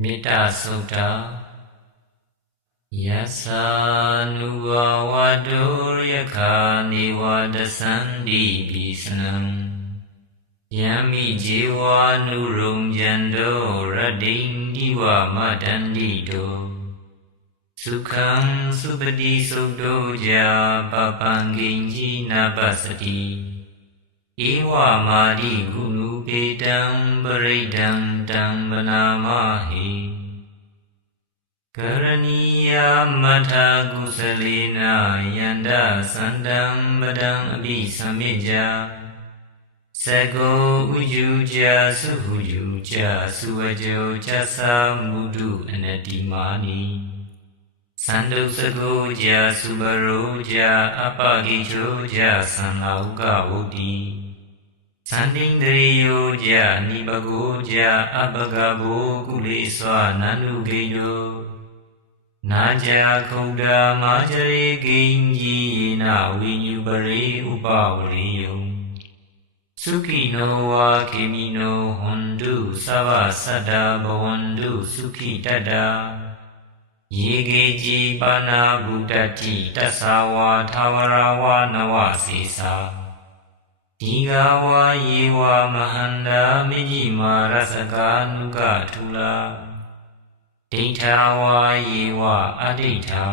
မေတ္တာသုတ္တာယသာနုဘဝတုရခာနေဝတသန္တိပိစနံယံမိဇေဝနုရုံဇန္တောရတ္တိနိဝမတန္တိတောသုခံသုပတိသုတ်တောကြာပပံဂိဉ္ကြီးနာပစတိဧဝမာရိကုနု ပေတံပရိဒံတံဗနာမဟိကရဏီယမထာကုသလေနာယန္တသန္တံပဒံအပိသမေကြသကောဥယူကြသုဟုယူကြသုဝကြောကြသမုဒုအနတိမာနိသန္တုသကောကြသုဘရောကြအပကိချိုကြသံဃာဥကဝုတ္တိ သန္တိန္ဒရိယောကြနိပကိုကြအပကဘောကုလေသောနန္ဒုကေယောနာကြခုဒ္ဓမာจရေကိဉ္ကြီးယေနဝိညုပရိဥပဝရိယံသုခိနောဝါခေမိနောဟွန်တုသဗ္ဗသတ္တဘဝန္တုသုခိတတ္တာယေကေជីပါဏာဗုဒ္ဓတိတသဝါသာဝရဝနဝစေသာ ဒီဃဝါယေဝမဟန္တာမိကြီးမာရစကာနုကထူလာဒိဋ္ဌာဝါယေဝအဒိဋ္ဌာ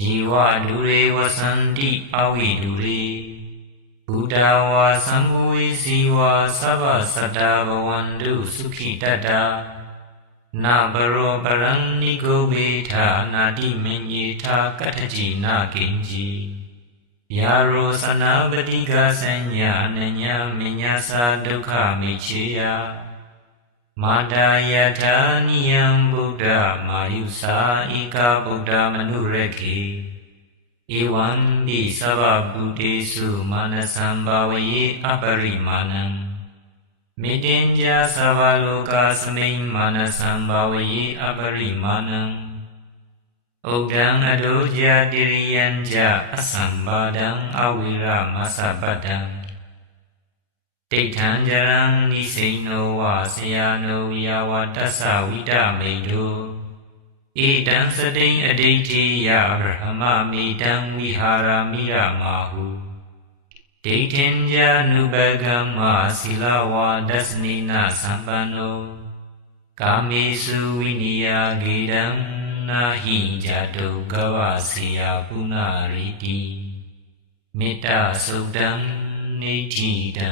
ယေဝလူရေဝသန္တိအဝိလူရေဘုဒ္ဓဝါသံဃဝေစီဝါသဗ္ဗစတ္တဘဝန္တုသုခိတတ္တာနာဘရောပရဏိကိုဝေထာနာတိမင်ညေထာကတ္ထจิနာကိဉ္ကြီး ယာရောသနာပတိကသဉ္ညာအနညာမညာသာဒုက္ခမိချေယမာတာယထာနိယံဗုဒ္ဓမာယုသာဧကဗုဒ္ဓမနုရခေဧဝံတိသဗ္ဗဗုတေစုမာနသံဘာဝယေအပရိမာဏံမေတ္တင်ကြသဗ္ဗလောကသမိန်မာနသံဘာဝယေအပရိမာဏံ ဥဒ္ဒံအဒုကြတိရိယံကြအသံဘာဒံအဝိရမသပတ္တံတိဋ္ဌံကြရံနိစိနောဝဆရာနောယဝတ္တသဝိတမိန်တောဣတံစတိံအဒိဋ္ဌိယဗရဟမမိတံဝိဟာရမိရမဟုဒိဋ္ဌင်ကြနုပကမ္မသီလဝါဒသနိနာသံပန္နောကာမေစုဝိနိယဂေတံ နာဟိကြတုကဝစီယပုနာရိတိမေတ္တာသုတ်တံနေတိတံ